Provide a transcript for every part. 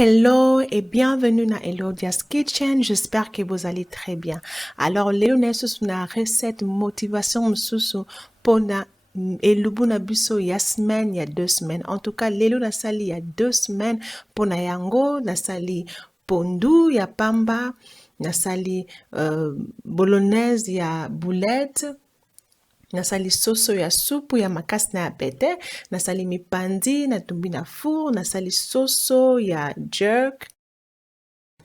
Hello et bienvenue dans Elodia's Kitchen. J'espère que vous allez très bien. Alors, lelo na yesu na recette motivation mususu pona elubu na biso ya semaine, il y a 2 semaines. En tout cas, lelo na sali il y a 2 semaines pona yango na sali pondu ya pamba, na sali bolognaise ya boulette. Nasali soso ya supu ya makasi na ya pete, nasali mipandi natumbi na four, nasali soso ya jerk,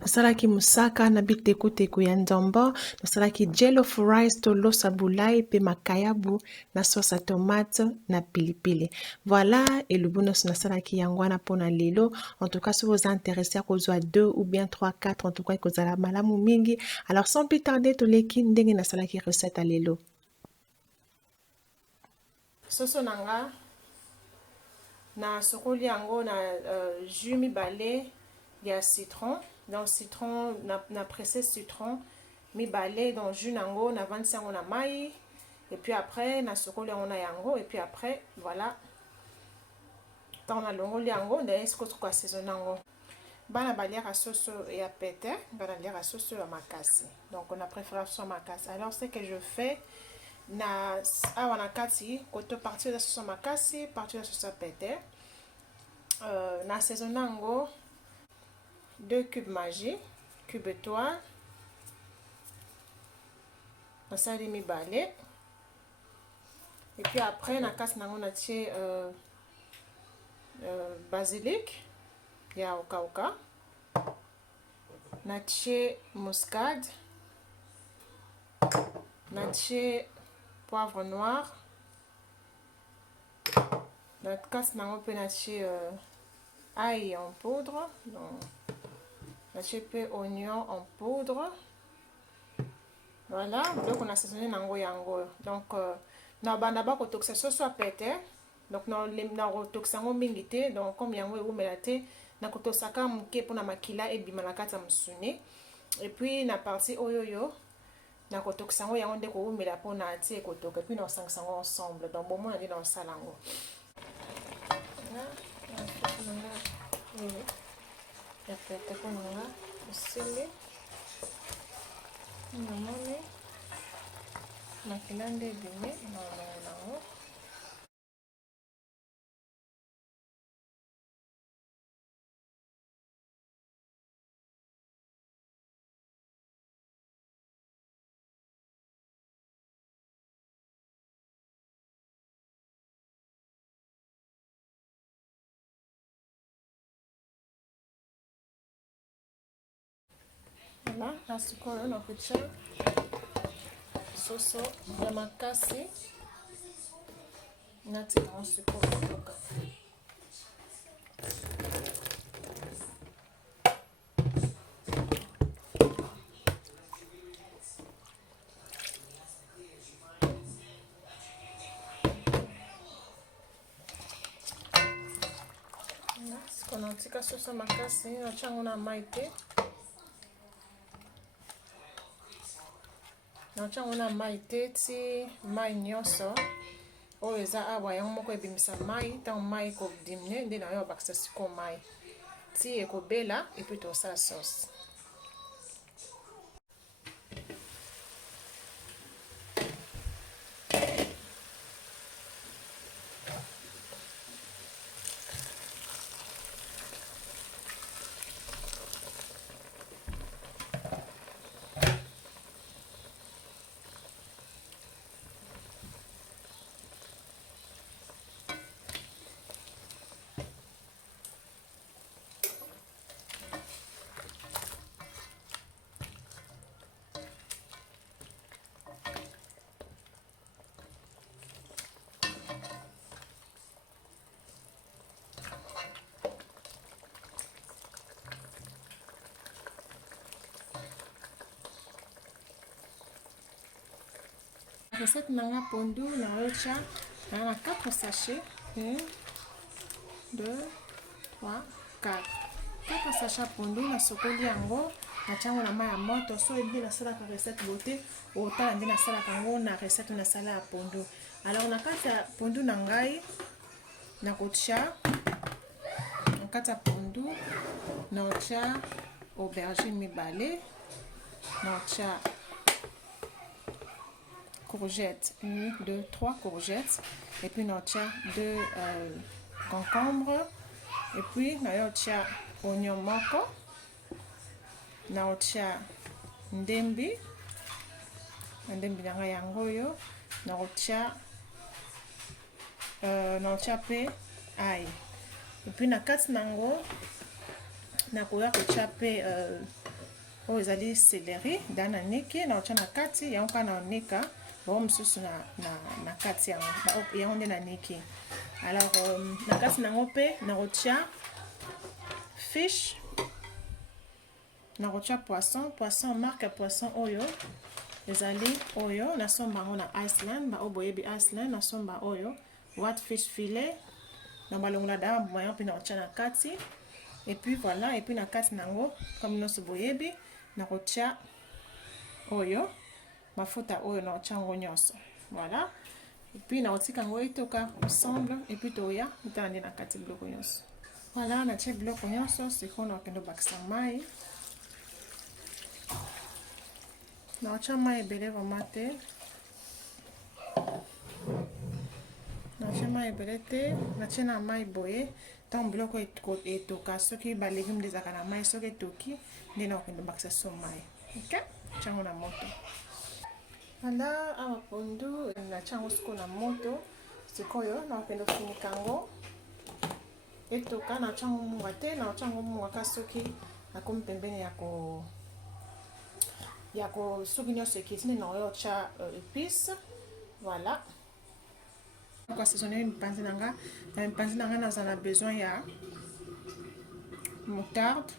nasalaki mosaka na bitekuteku ya nzombo, nasalaki jollof rice tolosa bulai pe makayabu na sauce ya tomate na pilipili. Voilà, elubu nyonso nasalaki yango wana mpona lelo. En tout cas, si vous êtes intéressé à kozwa 2 ou bien 3, 4, en tout cas ekozala malamu mingi. Alors sans plus tarder, toleki ndenge nasalaki recette ya lelo. Soso nanga na sokoli yango na jus mibale ya citron. Donc citron na pressé citron mibale dans jus nango na 25 yango na mai, et puis après na sokoli yango na yango, et puis après voilà tant na longoli yango ndaye sikoto kwa saison nango. Bana baliaka soso ya pete, bana baliaka soso ya makasi. Donc on a préféré soso makasi. Alors ce que je fais na awa na kati koto partir de soso makasi, partir de soso pete, na saison nango 2 cubes magie, cube étoile, na sali mibale, et puis après na kati nango na tie basilic ya okauka, na tie muscade, na tie poivre noir, na kati nango pe na tie ail en poudre, na tie pe oignon en poudre. Voilà, donc on a saisonné nango yango. Donc na banda ba kotokisa soso apete, donc na kotokisa ngo mingi te, donc comme yango eumela te na kotosaka muke pona makila ebima na kati ya musuni. Et puis na partie oyoyo na kotokisa ngo yango nde koumela pona tie kotoka, et puis na osangisa ngo ensemble. Donc bon mona ndi na osala ngo. Ya pete pona nga osili namoni makila nde ebimi na olongo nango. Voilà, na sikoyo na kutia soso ya makasi nati na sikoyo kutoka. Siko na tika soso makasi na chango na mai te. Na chango na mai te ti mai nyonso oyo eza awa yango moko ebimisa mai, ntango mai ekodimine nde na yo bakisa siko mai ti ekobela, et puis tosala sauce. Recette nanga pondu na ocha na 4 sachets, 1 2 3 4 sachets pondu na sokoli yango na chango na mai ya moto. So ebi na salaka recette bote otala nde na salaka yango na recette na sala ya pondu. Alors na kati ya pondu na ngai na kotia na kati ya pondu naotia aubergine mibale, naotia courgettes, 1, 2, 3 courgettes, et puis naotia 2 concombres, et puis naotia oignon moko, naotia ndembi nanga yango yo, naotia pe ail, et puis na kati nango nakoya kotia pe oyo ezali céleri dana niki naotia na kati yango kaka naonika bao mosusu na kati yango nde naniki. Alors na kati nango pe nakotia fish, nakotia poisson marque ya poisson oyo ezali oyo nasomba yango na Iceland, ba oboyebi Iceland nasomba oyo whitefish filet na balongola da moyen pe nakotia na kati. Et puis voilà, et puis na kati nango comme nyonso boyebi nakotia oyo mafuta oyo naotia yango nyonso, voilà. Et puis naotika yango etoka ensemble, et puis toya mitala nde na kati biloko nyonso. Voilà, natia biloko nyonso, sikoyo nakende bakisa mai. Naotia mai ebele vraiment te, naotia mai ebele te, natia na mai boye ntango biloko etoka, soki ba légume nde ezalaka na mai, soki etoki nde nakende bakisa so mai. Ok, tia yango na moto. Voilà, awa pondu natia yango sikoyo na moto, sikoyo nakende kofunika yango etoka, natia yango munga te, natia yango munga ka soki nakomi pembeni soki nyonso ekiti nde naotia épice. Voilà. Pour assaisonner mipanzi nanga, naza na besoin ya moutarde,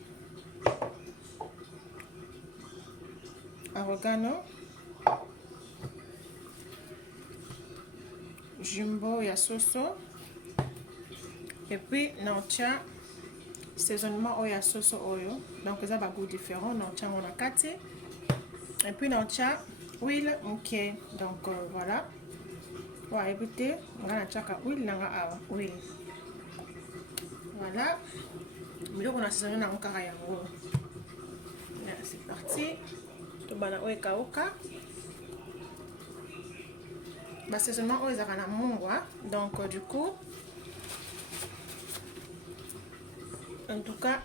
oregano, jumbo ya soso, et puis naotia saisonnement oyo ya soso oyo, donc eza ba goût différent, naotia yango na kati, et puis naotia huile moke, donc voilà. Ouais, écoutez, on va nataka huile nanga awa huile. Voilà, biloko na saisonné na nkaka yango. C'est parti. To bana oyo kauka. Ba saisonnement oyo ezaka na mungwa, donc du coup en tout cas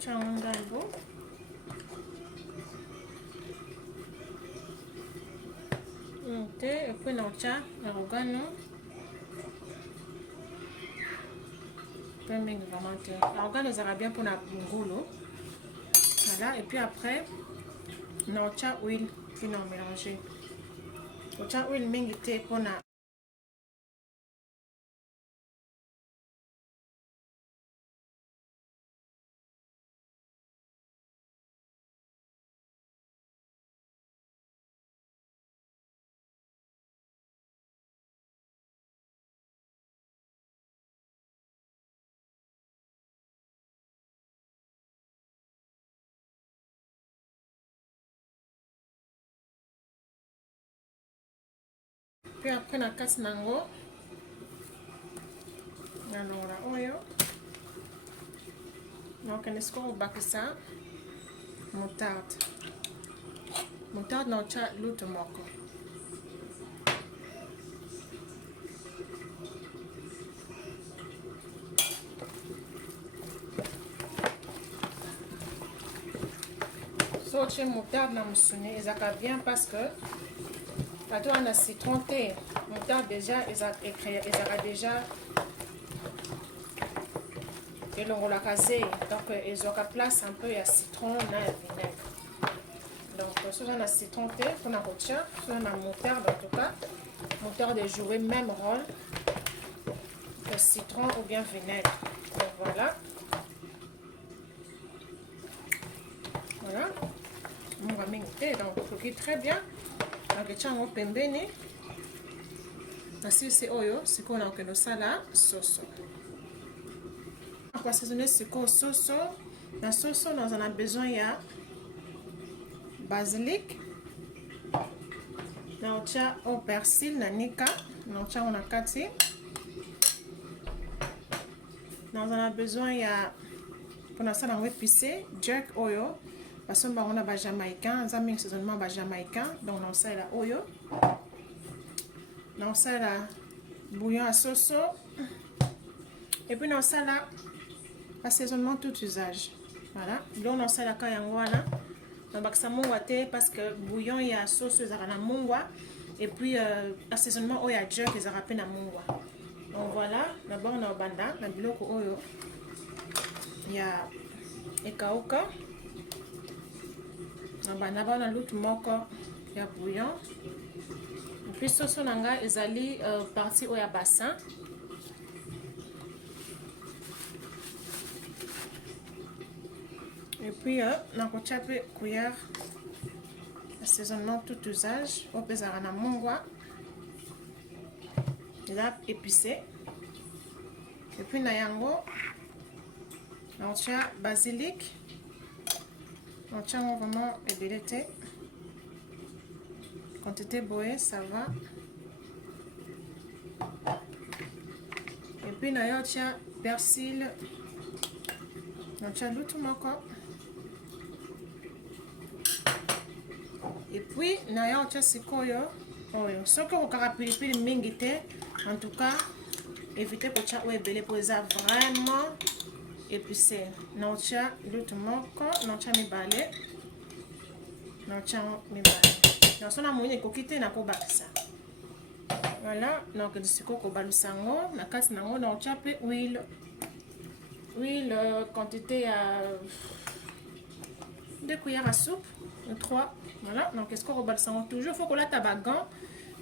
Changalbo. Ok, et puis naotia oregano. Vraiment l'oregano ça va bien pour la ngolo. Voilà, et puis après naotia huile puis on mélanger. Naotia huile mingi te pour na puis après na kati nango nalongola oyo nakende sikoyo kobakisa moutarde naotia lutu moko. So otie moutarde na musuni ezaka bien parce que Quand on a citron thé, moutarde déjà, ils ont déjà et l'on l'a casé, donc ils ont la place un peu à citron, na vinaigre. Donc si on a citron thé, on a retient, si on a moutarde en tout cas, moutarde de jouer même rôle que citron ou bien vinaigre. Donc voilà. Voilà. On va mixer donc il très bien. Akichango pembeni na sisi oyo siko na okendo sala soso. Kwa assaisonner siko soso La sauce, nous en a besoin, il y a basilic, nous avons au persil, nanika, nous avons na kati. Nous en a besoin, il y a pour nous ça épicé, jerk oil, parce que on a ba jamaïcain, nous avons saisonnement ba jamaïcain, donc nous ça la oil, nous ça la bouillon à sauce, et puis nous ça la assaisonnement tout usage. Voilà, donc on sait la kayangwana. Donc ça mongwa parce que bouillon il y a sauce ça na mongwa et puis assaisonnement il y a jerk ça rappelle na mongwa. Donc voilà, d'abord on a banda na biloko oyo. Il y a ekauka. Na banda ba na lutu moko ya bouillon. Et puis sauce nanga ezali partie oya bassin. Et puis, on a une cuillère assaisonnement tout usage. On peut faire un mongwa. Là, épicé. Et puis, on a basilic. On a vraiment ébélité. Quantité boée, ça va. Et puis, on a persil. On a l'autre moko. Et puis, na ya sikoyo oyo. Soki okaka pilipili mingi te, en tout cas, évitez ko tia ebele pour ça vraiment épicé. Na tia lutu moko, na tia mibale. Na tia mibale. Na sona mwenye kokite na ko bakisa. Voilà, donc du siko ko balusango, na kati nango na tia pe huile. Huile quantité à 2 cuillères à soupe, 3. Voilà, donc est-ce qu'on reballe ça toujours? Il faut qu'on la tabagan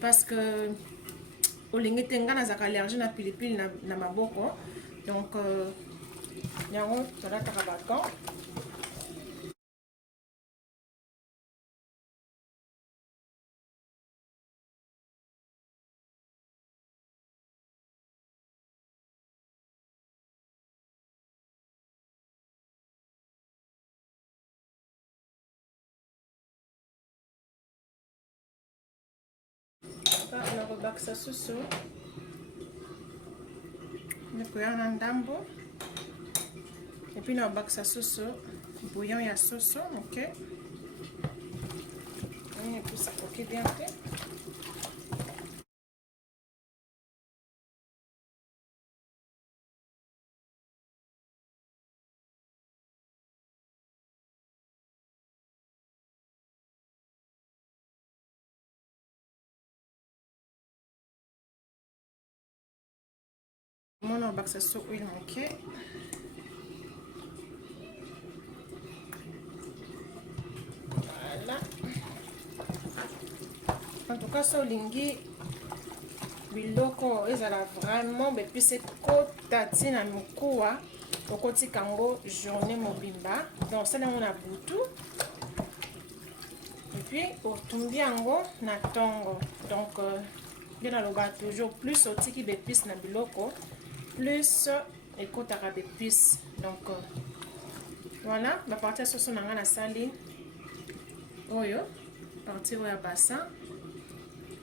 parce que au lingue tenga na zaka allergie na pilipili na maboko. Donc yango la tabagan. On reballe ça sous le cuillère en dambo. Et puis on reballe ça sous bouillon et sauce, ok. On pousse ça ok bien fait. Mon on ça sur huile ok. Voilà. En tout cas, ce lingi biloko ezala vraiment bepise kota tina mokuwa okoti kango journée mobimba. Donc ça on a butu. Et puis otumbi yango na tongo. Donc bien aloba toujours plus otiki bepise na biloko plus ekotaka bepise. Donc voilà, la partie sauce nanga na sali oyo partie oya bassin.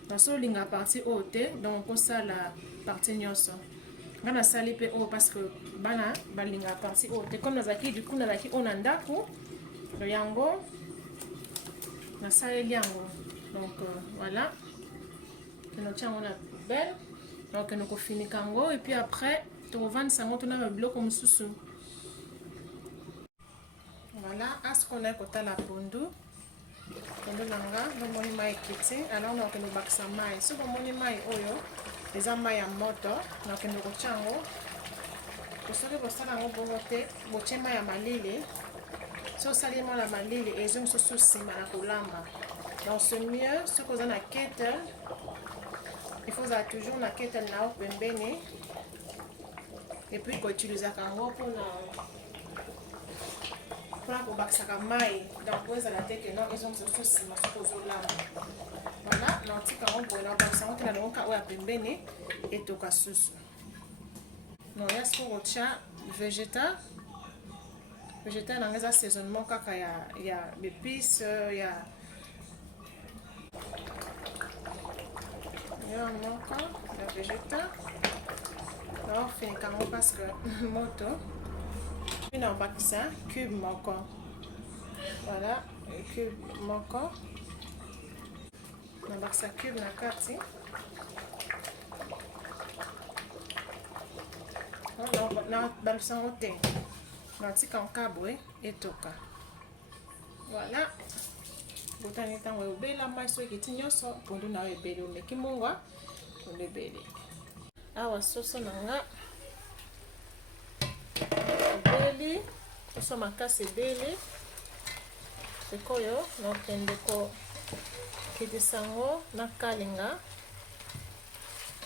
Dans ce linga partie haute, donc on ça la partie nyonso. On a sali pe o parce que bana balinga partie haute. Comme nous avons du coup nous avons on andako le yango na sali yango. Donc voilà. Nous tient on a belle. Donc nous finit kango et puis après tu revends ça on a un bloc comme sous. Voilà, à ce qu'on a côté la pondu. Pondo nanga nomoni mai kiti alors na kendo bakisa mai so bomoni mai oyo eza mai ya moto na kendo kochango kosoki kosala ngo bongo te boche mai ya malili so sali mai ya malili ezongi soso nsima na kolamba donc c'est mieux ce qu'on a na kettle il faut avoir toujours na kettle na pembeni et puis ko utiliser kango pour kobakisaka mai donc ezala te ke non ezongi soso nsima soki ozolamba voilà donc tika ngo boye na bakisa ngo te na longoka oyo ya pembeni etoka susu non ya siko kotia végétal végétal na eza assaisonnement kaka ya épice ya moko ya végétal naofinika yango parce que moto puis naobakisa cube moko voilà cube moko nabakisa cube na kati nabalusa yango te natika nkabwe etoka voilà botani ntango ebela mai so ekiti nyonso pondu na yo ebele omeki mungwa pondu ebele awa soso na nga ebeli soso makasi ebeli sikoyo nakende kokitisa yango nakalinga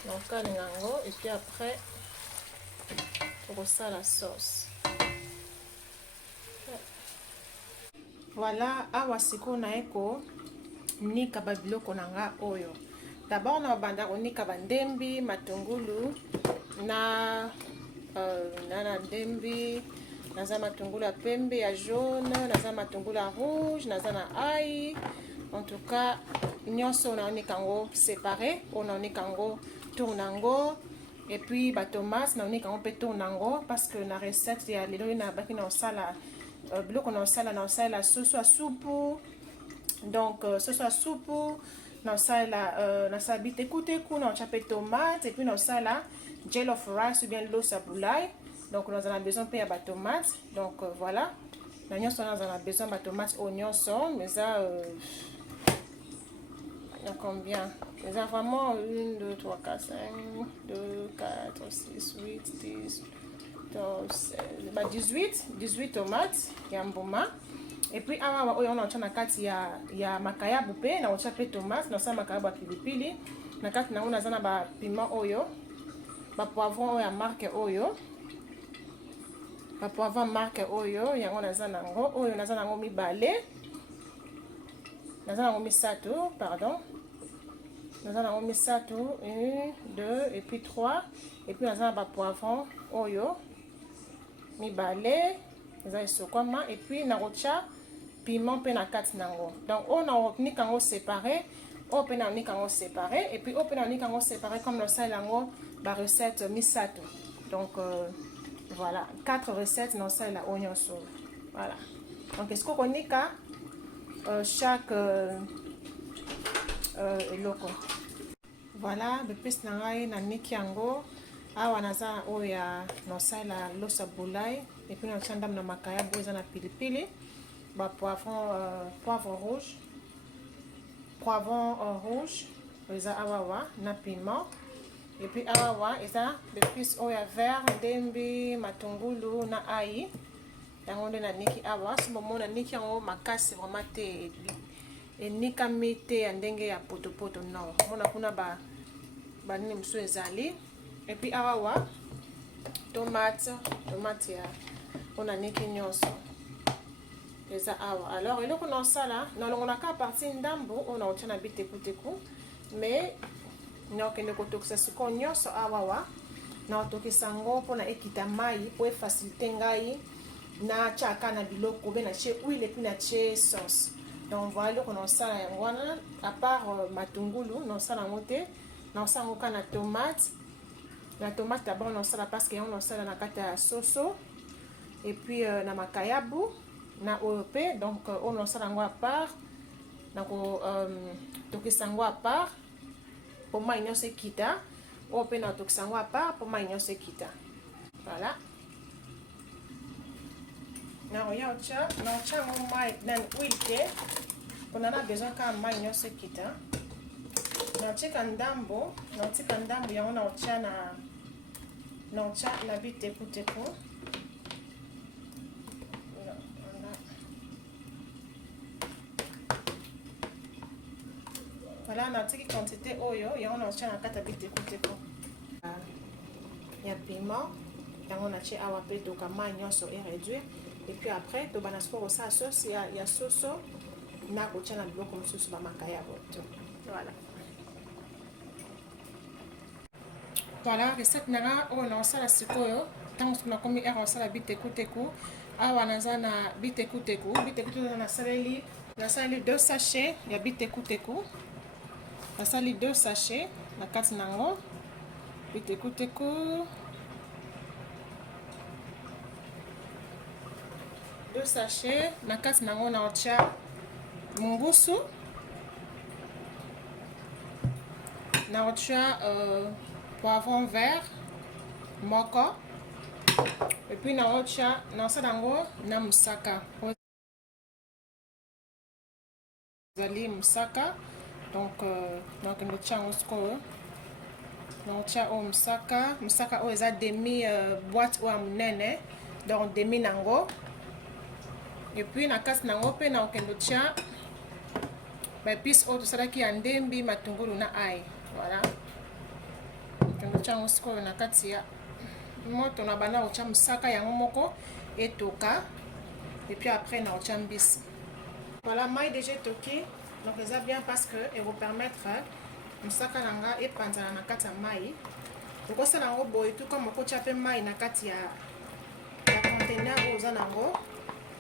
yango et puis après tokosala sauce. Voilà, awa siko na eko nika babiloko na nga oyo. D'abord na banda konika bandembi, matungulu na ndembi, naza matungulu ya pembe ya jaune, naza matungulu ya rouge, naza na ail. En tout cas, nyonso na onika ngo séparé, on onika ngo tournango. Et puis ba tomate na onika ngo pe tournango parce que na recette ya lelo na baki na osala biloko na osala soso ya supu. Donc soso ya supu na osala na sabi teku na ochape tomate et puis na osala jollof rice ou bien losa boulay. Donc nous avons besoin de ba tomate. Donc voilà. Na nyonso na avons besoin ba tomate oignon son mais ça combien? Mais vraiment 1 2 3 4 5 2 4 6 8 10 18 tomates ya mbuma. Et puis awa oyo on a na kati ya makayabu pe na ocha pe tomate na sa makayabu pilipili na kati na una zana ba piment oyo ba poivron ya marque oyo ba poivron marque oyo yango na zana ngo oyo na zana ngo mibale na zana ngo misato pardon na zana ngo misato 1 2 et puis 3 et puis na zana ba poivron oyo mibale za esokoma et puis na rocha piment pe na kati nango. Donc on a nika ngo séparé, on peut na nika ngo séparé et puis on peut na nika ngo séparé comme le sel lango ba recette misato. Donc voilà, 4 recettes dans sel la oignon sauve. Voilà. Donc est-ce qu'on nika chaque eloko. Voilà, depuis na ngai na niki yango awa naza oya nosala losa boulay et puis na chandam na makaya boza na pilipili ba poivron rouge eza awawa na piment et puis awawa eza depuis oya vert ndembi matungulu na ail yango nde na niki awa so bomona niki yango makasi vraiment te enikami te ya ndenge ya potopoto non mona kuna ba nini mosusu ezali. Et puis awa tomate ya on a niki nyonso eza awa. Alors eloko na osala na longola ka partie ndambo on a otana bitekuteku mais na okende kotokisa siko nyonso awa na otokisa ngo pona ekita mai po e faciliter ngai na chaka na biloko be na che huile puis na che sauce. Donc voilà eloko na osala yango wana à part matungulu na osala ngo te na osala ngo kana tomate. La tomate d'abord on sala parce que on sala na kata soso et puis na makayabu na OP donc on sala ngo à part na ko tokisa ngo à part pour moi nyonso kita OP na tokisa ngo à part pour moi nyonso kita. Voilà. Na oya ocha ngo mai na huile on a besoin ka mai nyonso kita. Na tika ndambo yango na ocha na bitekuteku voilà na tiki quantité oyo yango na ocha na kata bitekuteku ya piment yango na che awa pe toka mai nyonso e réduire et puis après to bana sport sa sauce ya soso na kocha na biloko mosusu ba makaya boto. Voilà. Voilà, recette nanga on a osala sikoyo tango na komi era osala bitekuteku awa naza na bitekuteku nasali 2 sachets ya bitekuteku nasali 2 sachets na kati nango bitekuteku 2 sachets na kati nango na otia mungusu na otia poivron vert moko et puis na otia na osala yango na musaka ezali musaka donc nakende otia yango sikoyo na otia oyo musaka oyo eza demi boîte oyo ya monene donc demi nango et puis na kati nango mpe na okende otia baépice oyo tosalaki ya ndembi matungulu na ai voilà okende otia yango sikoyo na kati ya moto na banda otia musaka yango moko etoka et puis après na otia mbisi voilà mai déjà etoki donc eza bien parce que et vous permettre musaka nanga epanzana na kati ya mai okosala yango boye tu comme okotia pe mai na kati ya conteneur oyo oza nango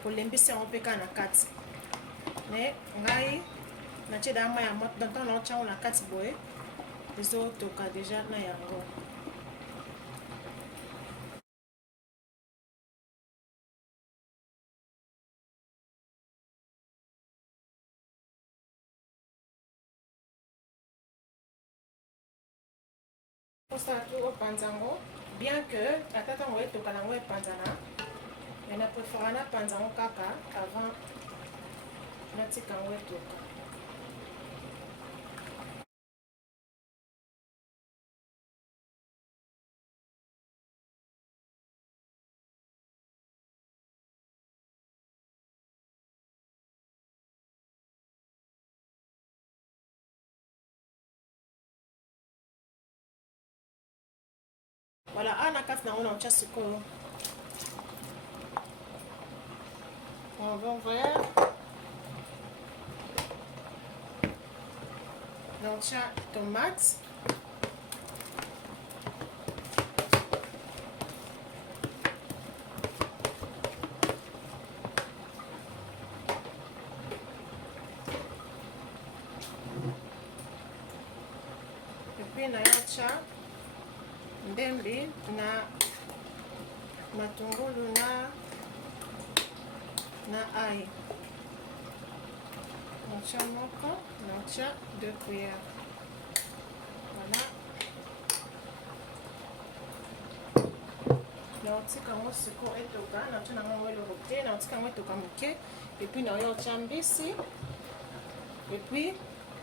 kolembisa yango mpe kaka na kati mais ngai natie da mai ya moto donc ntango naotia yango na kati boye ezotoka déjà na yango osala tu opanza yango bien que ata ntango etoka nango epanzana mais na préféra napanza yango kaka avant natika yango etoka voilà awa na kati nango na otia sikoyo poivron vert na otia tomate et puis na otia ndembi na matungulu na ai naotia moko naotia 2 cuillères voilà naotika yango siko etoka naotia nango yango eloko te naotika yango etoka moke et puis naoya otia mbisi et puis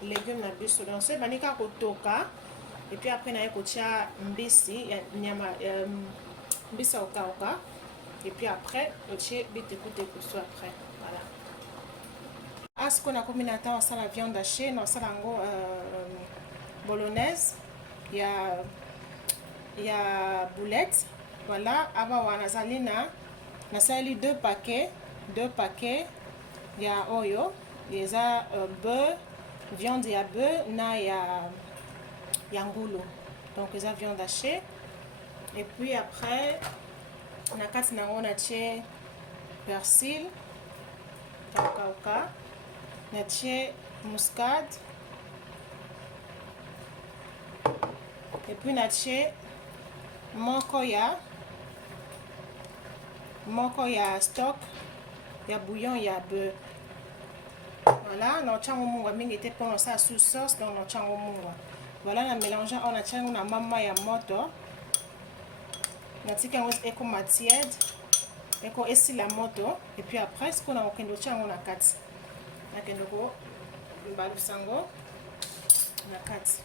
légume na biso donc so ebandi kaka kotoka et puis après naye kotia mbisi ya nyama mbisi ya kokauka et puis après otie bitekuteku so après voilà asiko nakomi na ntango osala viande hachée na osala yango bolognaise ya boulette voilà abawa nazali nasali 2 paquets ya oyo eza beurre viande ya beurre na ya ngulu donc eza viande hachée et puis après na kati nango natie persil kakauka natie muscade et puis natie moko ya stock ya bouillon ya beurre voilà naotia yango mungwa mingi te mpo nosala sous sauce donc naotia yango mungwa voilà na mélange oyo natia yango na mama ya moto natika yango ekoma tiède eko esila moto et puis après siko na okende otia yango na kati nakende kobalusa yango na kati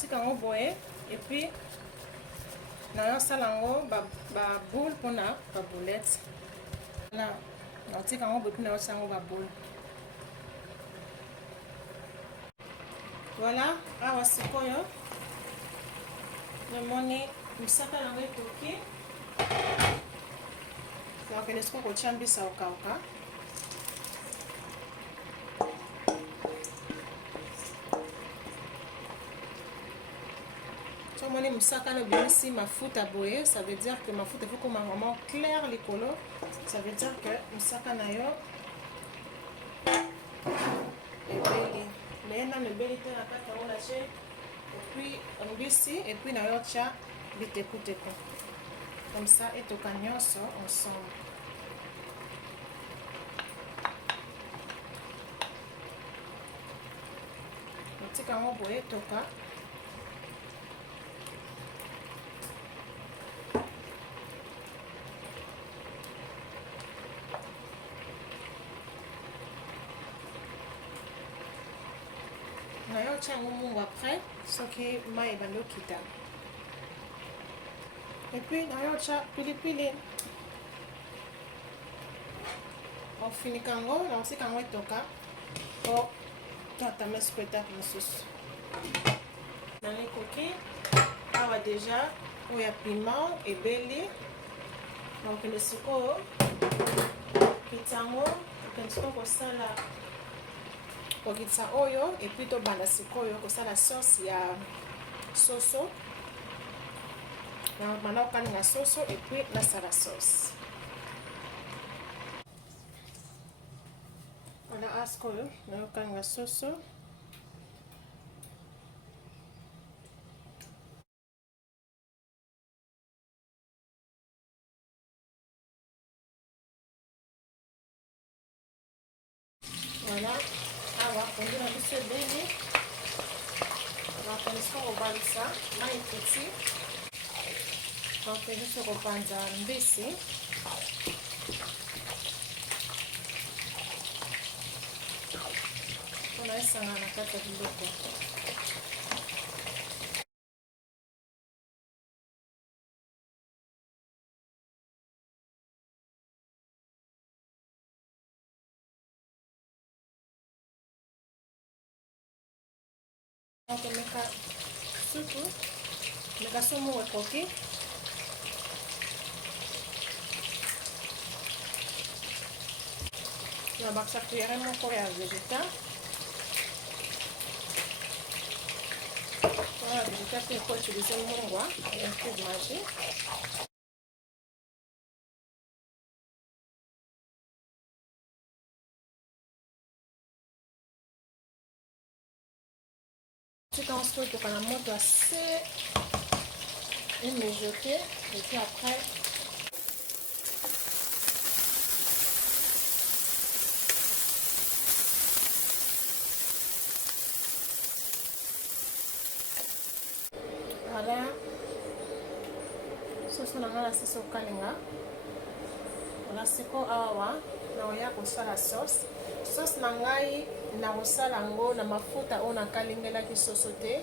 tika yango boye et puis naosala yango ba boule mpona ba boulette voilà naotika yango boye mpona yosa yango babole. Voilà, awa sikoyo namoni mosaka nango etoki nakende sikoyo kotia mbisa okauka. Somoni mosaka nobimisi mafuta boye, ça veut dire que mafuta faut koma vraiment clair likolo, ça veut dire que mosaka na yo ebeli mais nano ebeli te na kati yango na je epuis mbisi epuis na yo tia bitekuteko comme ça etoka nyonso ensemble. otika yango boye etoka. nayotia yango mungu après soki mai ebandi okita, epuis nayotia pilipili ofinika yango na osika yango etoka po tatame siko etape mosusu. nanekoki awa deja oyo ya piment ebeli nakokende sikoyo okita yango okende sikoyo kosala kokitisa oyo epuis tobanda sikoyo kosala sauce ya soso na banda kokalinga soso epuis nasala sauce. Voilà asikoyo nayokalinga soso voilà. awa pondu na biso ebeli nakondisa kobalisa mai ekoti nakondisa kopanza mbisi mpona esangana na kati ya biloko. nakomeka supu meka somo ekoki nabakisa cuillère moko ya végétal wana végétal mpe eko utilize mungwa ya cube magi tika ensuite etoka na moto assez mijoté et puis après voilà soso na nga na sisi okalinga. Voilà siko awa naoya kosala sauce na ngai nakosala yango na mafuta oyo nakalingelaki soso te.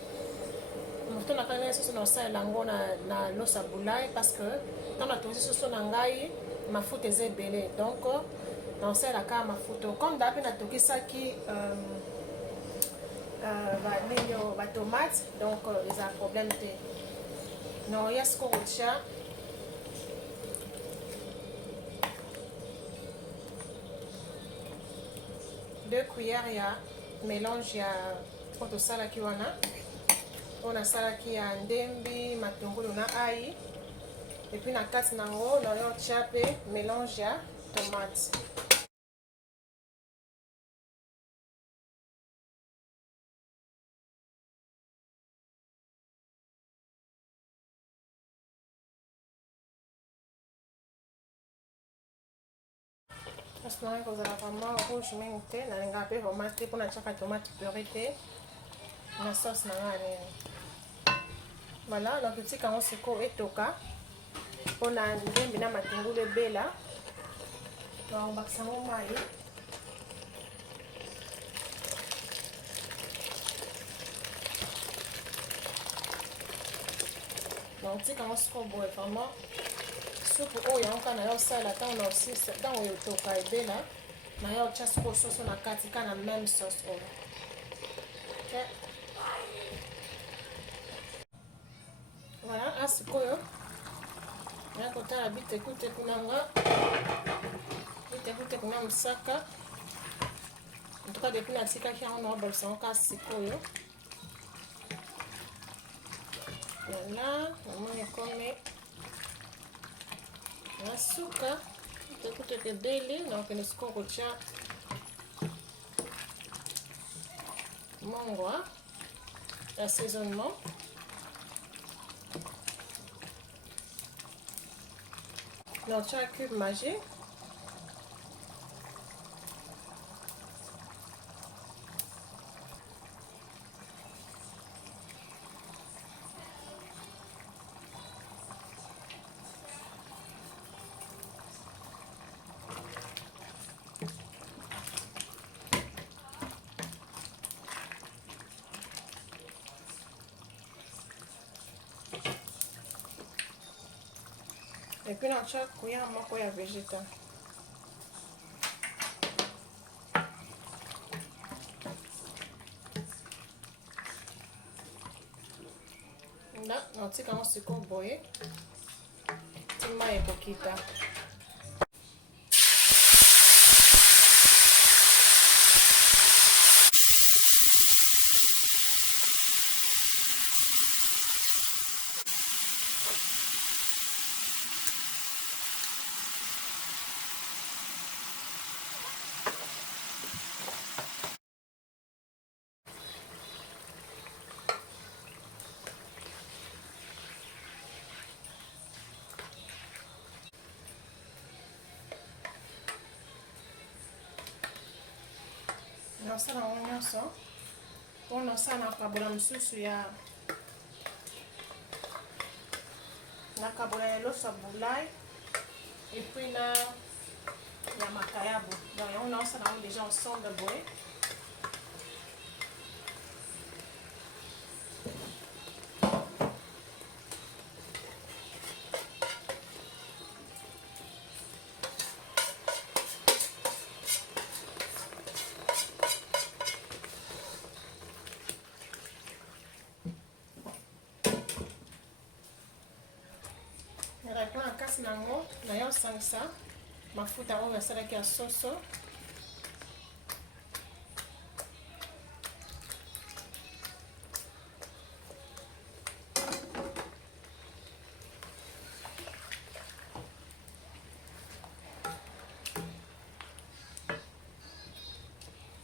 mafuta nakalingelaki soso nakosalela yango na losa bulai parce que ntango natokisi soso na ngai mafuta eza ebele donc nakosalela kaka mafuta comme daa mpe natokisaki banini batomate donc eza problème te. naoya siko kotia deux cuillères ya mélange ya oyo tosalaki wana oyo nasalaki ya ndembi matungulu na ai epuis na kati nango nayo tia mpe mélange ya tomate. Parce que nalingi kozala vraiment rouge mingi te nalingaka mpe vraiment te mpona tiaka tomate purée te na sauce na nga nini. voilà donc etika yango sikoyo etoka mpona ndembi na matungulu ebela bakobakisa yango mai donc tika yango sikoyo boye vraiment soupe oyo yango na yo sala ntango na osisa ntango oyo toka ebela na yo tia sikoyo soso na kati ka na même sauce oyo. Okay. Voilà, asikoyo na kotala bitekuteku nanga bitekuteku na mosaka en tout cas depuis natikaki yango naobalisa yango kasi sikoyo. Voilà, namoni ekomi na suka bitekuteku ebeli nakokende sikoyo kotia mongwa assaisonnement. Naotia cube magique. Et puis naotia cuillère moko ya végétal. Là, naotika yango sikoyo boye ti mai ekokita. Naosala yango nyonso mpona osala nakabola mosusu ya nakabola ya loso ya boulai epuis na ya makayabu. Donc yango naosala yango déjà ensemble boye. Mpona kasi nango na yo osangisa mafuta oyo asalaki ya soso.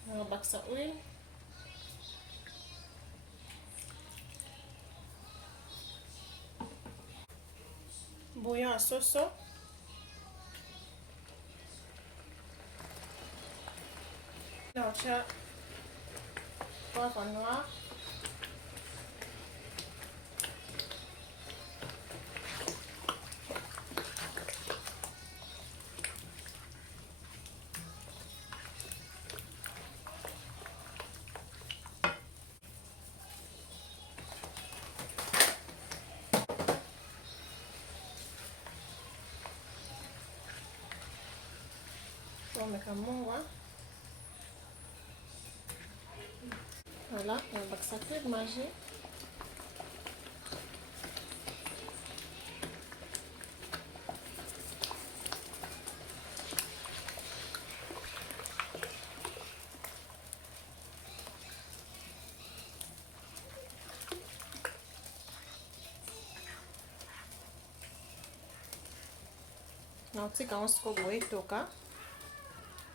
Nabakisa huile. Bouillon à soso. Naotia poivre noir. Omeka mongwa. Voilà, nabakisa cube magique. Naotika yango sikoyo boye etoka.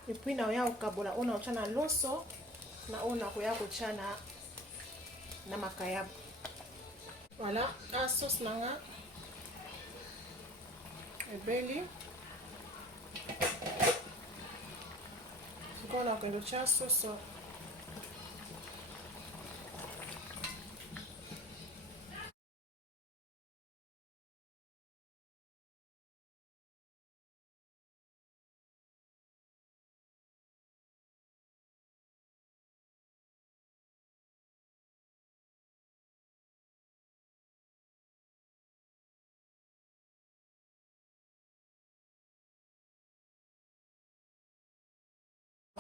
Epuis naoya kokabola oyo naotia na loso na oyo nakoya kotia na makayabu. Voilà, a sauce nanga ebeli. Sikoyo nakokende kotia soso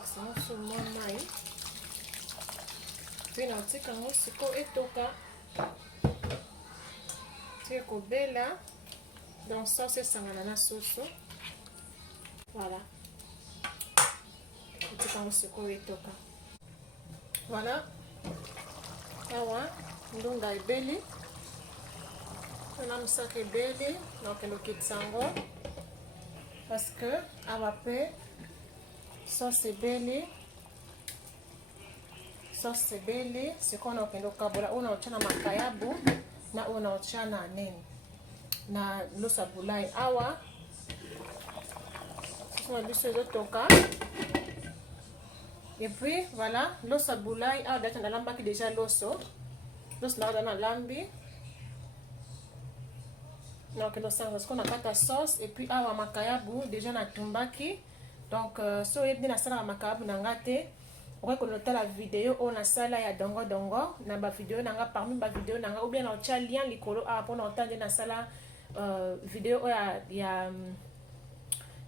bakisa mosusu mwa mai puis naotika yango sikoyo etoka tie kobela donc sauce esangana na soso. Voilà, otika yango sikoyo etoka. Voilà, awa ndunda ebeli na mosaka ebeli nakende okitisa yango parce que awa mpe sauce ebeli sikoyo nakende okabola oyo naotya na makayabu na oyo naotya na nini na loso ya bulai. Awa soso na biso ezotoka et puis voilà loso ya bulai. Awa data nalambaki déjà loso nanga nalambi nakende osanga sikoyo nakata sauce et puis awa makayabu déjà natumbaki. Donc so oyebi nasalaka makayabu nanga te okoki konotala video oyo nasala ya dongo dongo na bavideo nanga parmi bavideo nanga ou bien naotya lien likolo awa mpona otala nde nasala video oyo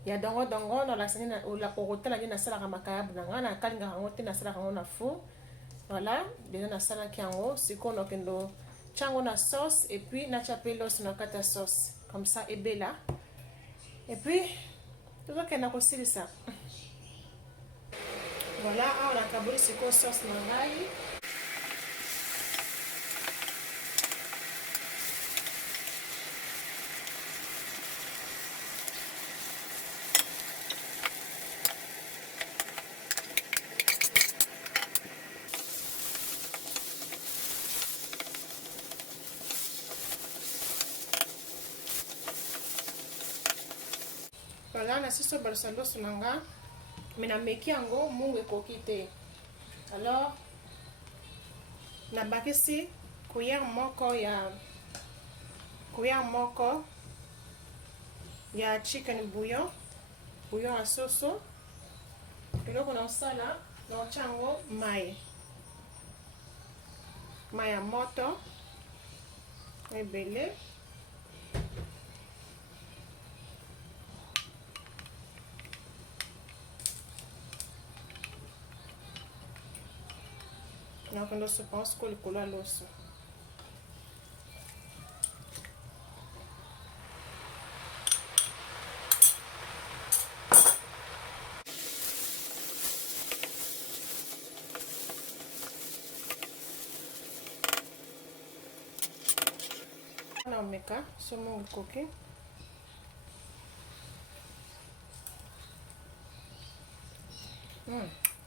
ya dongo dongo nolakisa nde okotala nde nasalaka makayabu nanga nakalingaka yango te nasalaka yango na four. Voilà, déjà nasalaki yango sikoyo nakende otya yango na sauce et puis natya mpe loso nakata sauce comme ça ebela et puis tozokenda kosilisa. Voilà, awa nakaboli sikoyo sauce na ngai. Voilà, nasiso balisa loso na nga me nameki yango mungu ekoki te. Alors nabakisi cuillère moko ya chicken bouillon ya soso. Eloko na osala naotya yango mai ya moto ebele nakende osopa sikoyo likolo ya loso. Na omeka so mungu ekoki.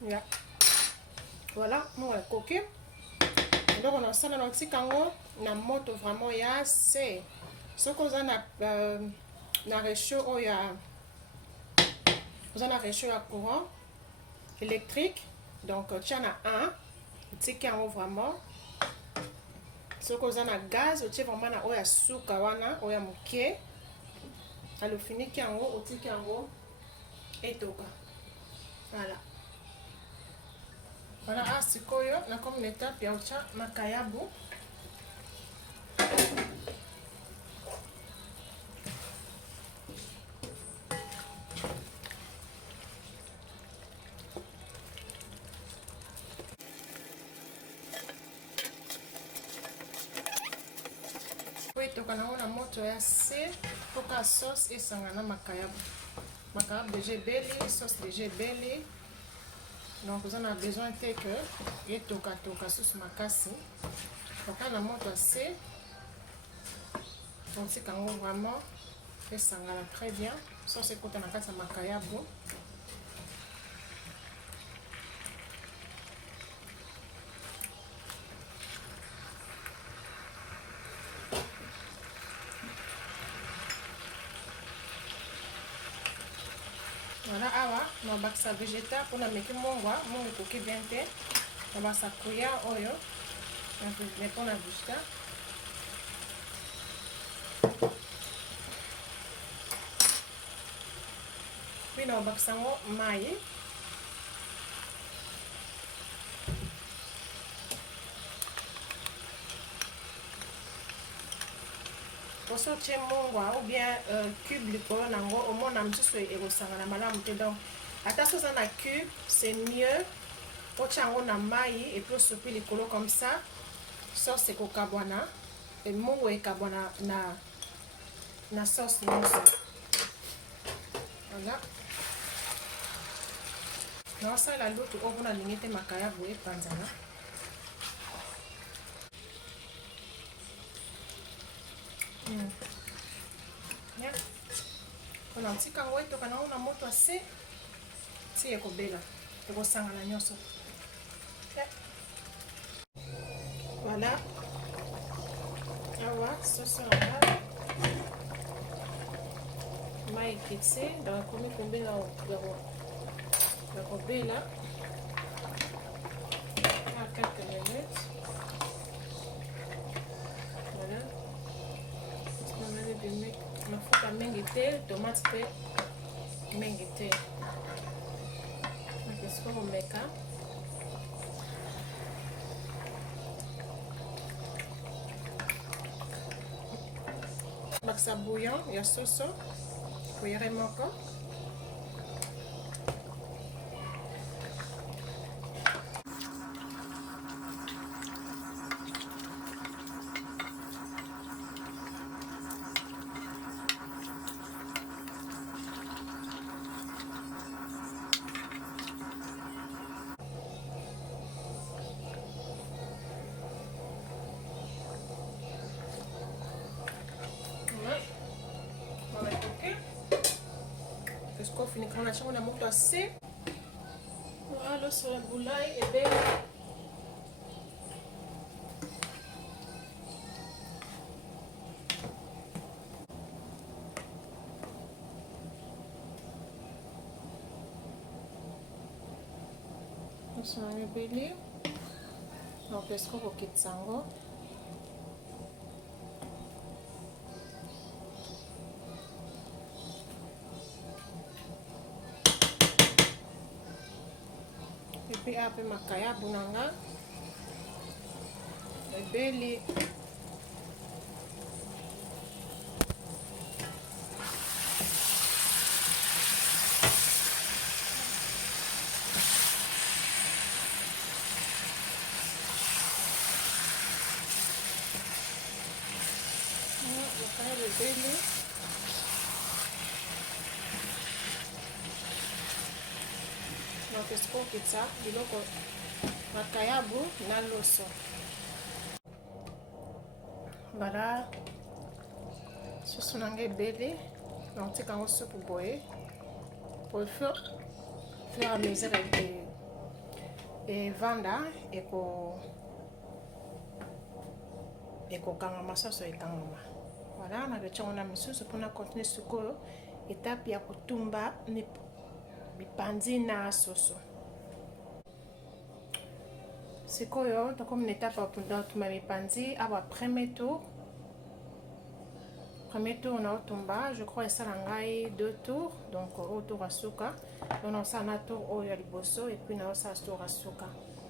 Yeah. Voilà, mungu ekoki. Donc on osala naotika yango na moto vraiment ya se. Soki oza na réchaud oyo oza na réchaud ya courant électrique, donc tya na 1 otiki yango vraiment. Soki oza na gaz otie vraiment na oyo ya suka wana oyo ya moke alofiniki yango otiki yango etoka. Voilà. Voilà, sikoyo nakomi na étape ya otya makayabu. Etoka nango na moto ya se poka sauce esangana na makayabu. Makayabu déjà ebeli, sauce déjà ebeli. Donc vous en avez besoin que etoka susu makasi. Toka na moto ya se. On sait kango vraiment esangana très bien. Sauce ekota na kati ya makayabu. Voilà, awa nabakisa végétal pour nameki mongwa mungu ekoki bien te. Nabakisa cuillère oyo mpona végétal. Puis nabakisa yango mai. Oso tie mongwa ou bien cube likolo nango omona mosusu ekosangana malamu te. Donc Ata sosa na cube, c'est mieux. Ochango na mai et puis souper les colos comme ça. Sauce ekokabwana. Et mungu ekabwana na sauce nyonso. Voilà. Na osala lutu oyo na lingi te makaya boye panzana. Yeah. Kona ntika ngo etoka na una moto ase ti ekobela ekosangana nyonso. Voilà. Awa sauce nanga mai ekitse donc komi pembeni ya kobela à quelques minutes. Voilà. On a des mafuta mengi te, tomate pe mengi te. Nakesiko komeka. Bakisa bouillon ya soso kuyere moko. Finikana na chango na moto ase. Voilà, sur la boulaye et bien. Sur la boulaye. Donc, est-ce qu'on va quitter sango? Et puis après makaya bunanga ebeli makaya ebeli donc esiko biloko makayabu na loso. Voilà, soso nanga ebeli naotika yango supu boye pour faire à mesure evanda ekokangama soso ekangama. Voilà, nakotia yango na misusu mpona continuer sikoyo étape ya kotumba mipanzi na soso. Sikoyo tokomi na étape ya kotumba mipanzi awa premier tour na otumba, je crois esala ngai 2 tours, donc au tour asuka donc naosala na tour oyo ya liboso et puis naosala tour asuka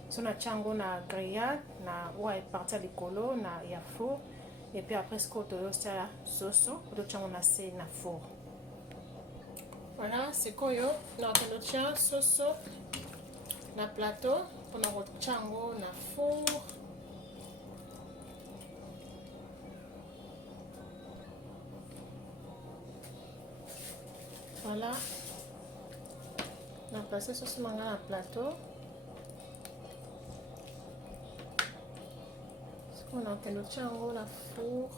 so natia yango na grillade na oyo eparti ya likolo na ya four et puis après sikoyo toyosala soso totia yango na se na four. Voilà, sikoyo nakende otia soso na plateau mpona kotia yango na four. Voilà, na place soso nanga na plateau. On a un autre la four.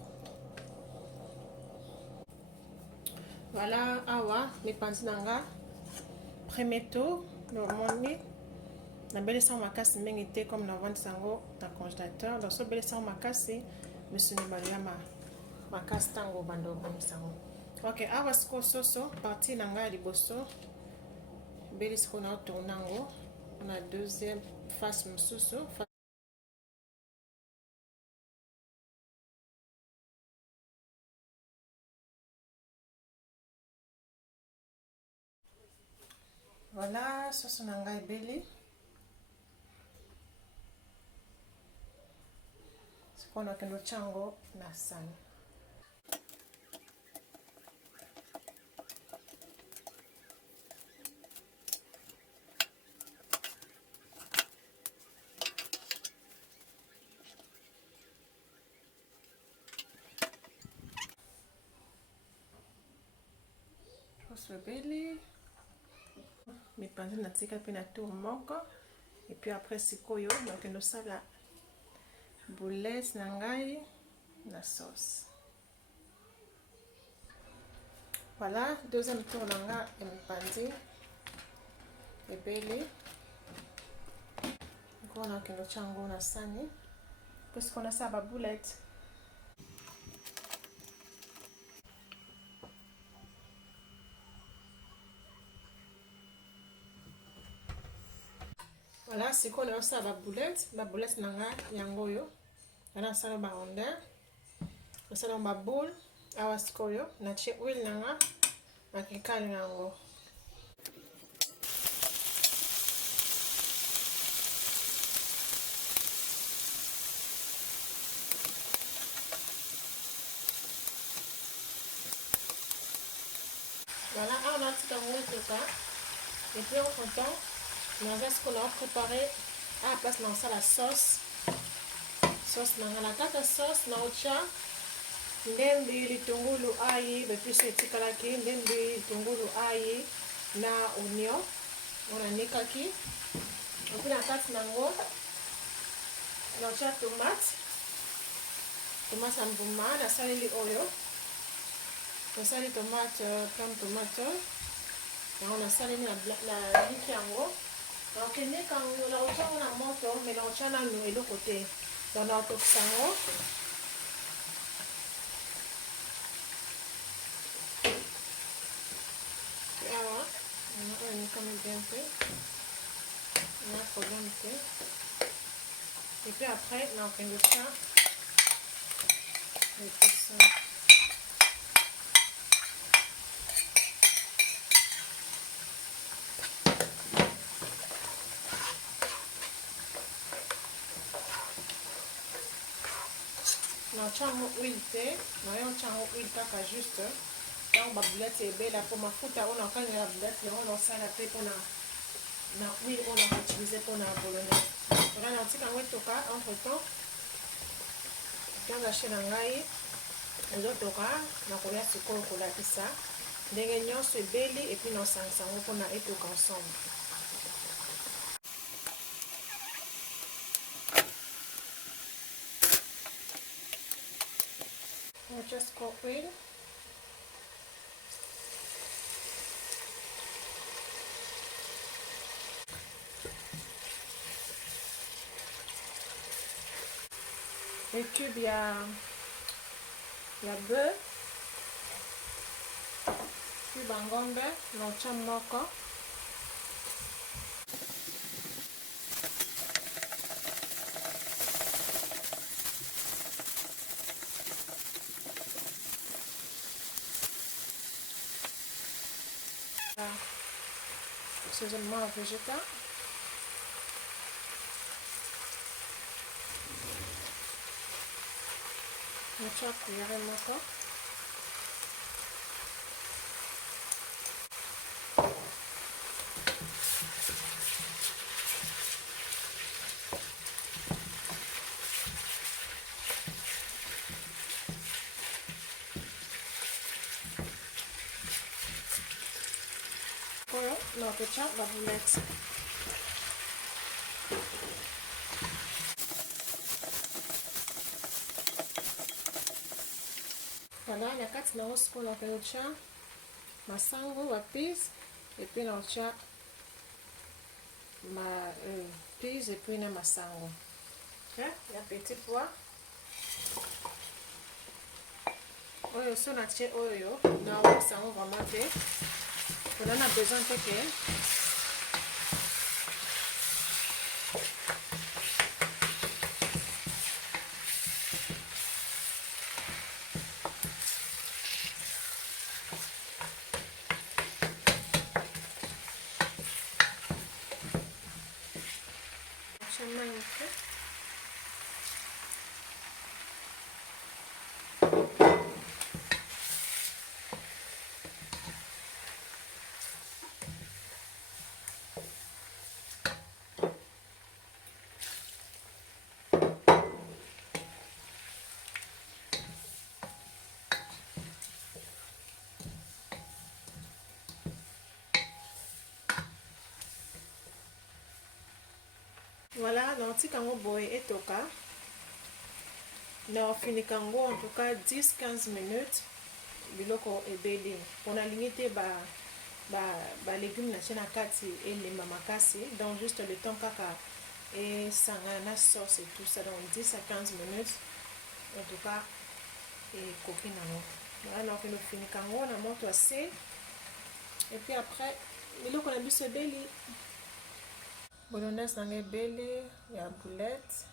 Voilà, awa mes panzi nanga premier tour normally na belle sans makasi mingi te comme na vente sango na congélateur donc so belle sans makasi monsieur ne balia makasi tango bando comme sango. OK, awa siko soso partie nanga liboso belle siko na tournango na deuxième face mususu. Voilà, sauce nanga ebeli. Sikoyo nakende otia yango na sani. nyonso ebeli mipanzi natika pe na tour moko et puis après sikoyo nakende osala boulette na ngai na sauce. Voilà, deuxième tour na nga ya mipanzi ebeli encore nakende otia yango na sani puisqu'on a ça ba boulette. Voilà, c'est qu'on a ça ba boulette nanga yango yo. Ana sala ba rondin. Na sala ba boule awa sikoyo na che huile nanga na kikali yango. Voilà, on a tout en ça. Et puis en temps, on a ce qu'on a préparé à la place dans ça la sauce na la kata sauce na ocha ndembi litungulu ai bepiso etikalaki ndembi litungulu ai na oignon on a nikaki et puis na kati nango na ocha tomate ambuma na saleli oyo osali tomate comme tomate on a salé la liki yango donc ne kango la ocha na moto mais la ocha na no elo côté dans notre sango awa on a comme bien fait on a problème fait et puis après on fait ça et tout ça. Na chango huile te, na yo chango huile kaka juste. Donc ba boulette ebela pour mafuta on a kanga boulette on a sala pe pona na huile on a utilisé pona bolognaise. On a tika ngo toka entre temps. Kanga shena ngai ezo toka na koya sikoyo kolakisa ndenge nyonso ebeli et puis na sangisa ngo pona etoka ensemble. On just cook oil. Les cubes, il y a beurre, cube en gombe, notre moko. Assaisonnement végétal. Notre cuillère moko. Voilà, notre chat va vous mettre. Voilà, il y a 4 naos pour la pelucha, masango, wapis, et puis la ocha, ma pis, et puis la masango. Ok, il y a petit pois. Oyo, so na tche oyo, na masango vraiment fait. On en a besoin de que Voilà, donc tika yango boye etoka. Na ofinika yango en tout cas 10-15 minutes biloko ebeli. Mpona alingi te ba légumes na tie na kati elemba makasi, donc juste le temps kaka esangana na sauce et tout ça, donc 10 à 15 minutes en tout cas ekoki nango. Voilà, donc ofinika yango na moto ase, et puis après biloko na biso ebeli. Bolonnaise nanga ebeli ya boulette.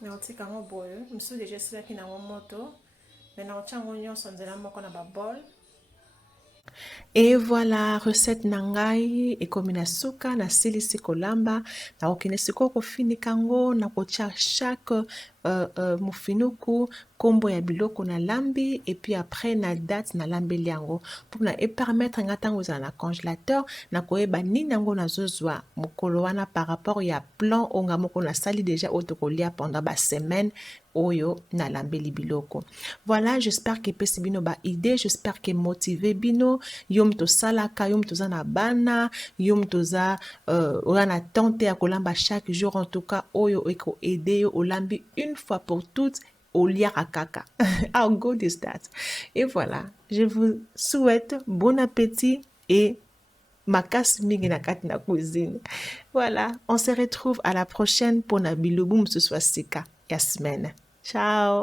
Na otika yango boye mosusu deja esilaki nango moto, me na otia yango nyonso nzela moko na babol. Et voilà, recette nangai ekomi na suka na silisi kolamba na okende sikoyo kofinika yango na kotia chaque mofinuku kombo ya biloko na lambi, et puis après na date na lambeli yango pour na permettre nga ntango ezala na congélateur na koyeba nini yango nazozwa mokolo wana par rapport ya plan onga moko nasali déjà oyo tokolia pendant ba semaine oyo na lambeli biloko. Voilà, j'espère que epesi bino ba idée, j'espère que motive bino yo moto salaka, yo moto za na bana, yo moto za oya na tante ya kolamba chaque jour, en tout cas oyo eko aider yo olambi une fois pour toutes oliaka kaka. How good is that? Et voilà, je vous souhaite bon appétit et makasi mingi na kati na cuisine. Voilà, on se retrouve à la prochaine pour na bilubu msusu wa sika ya semaine. Ciao.